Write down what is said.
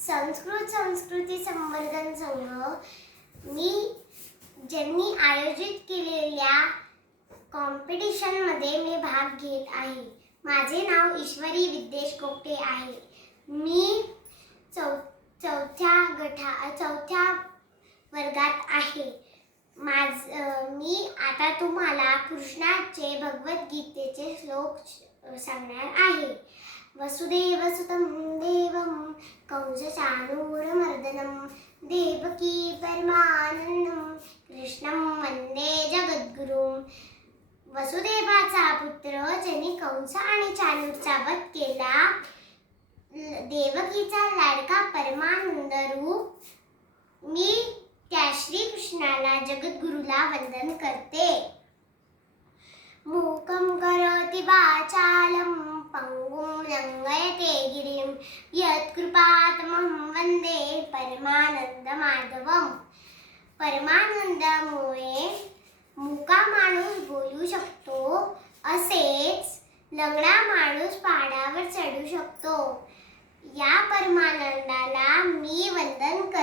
संस्कृत संस्कृती संवर्धन संघ मी ज्यांनी आयोजित केलेल्या कॉम्पिटिशनमध्ये मी भाग घेत आहे. माझे नाव ईश्वरी विद्येश कोपटे आहे. मी चौ चौथ्या गठा चौथ्या वर्गात आहे. माझ मी आता तुम्हाला कृष्णाचे भगवद्गीतेचे श्लोक सांगणार आहे. वसुदेव सुतं देवं कौज देवकी परमानंदम कृष्णं वंदे जगद्गुरु. वसुदेवाचा पुत्र ज्यांनी कंस आणि चाणूरचा वध केला देवकीचा लाडका परमानंद रूप मी त्या श्रीकृष्णाला जगद्गुरुला वंदन करते. मूकं करोति वाचालं पङ्गुं लङ्घयते गिरिं. यत्कृपातमं वन्दे परमानंदमाधवम परमानंदामुळे मुका माणूस बोलू शकतो असेच लंगडा माणूस पहाडावर चढू शकतो या परमानंदाला मी वंदन कर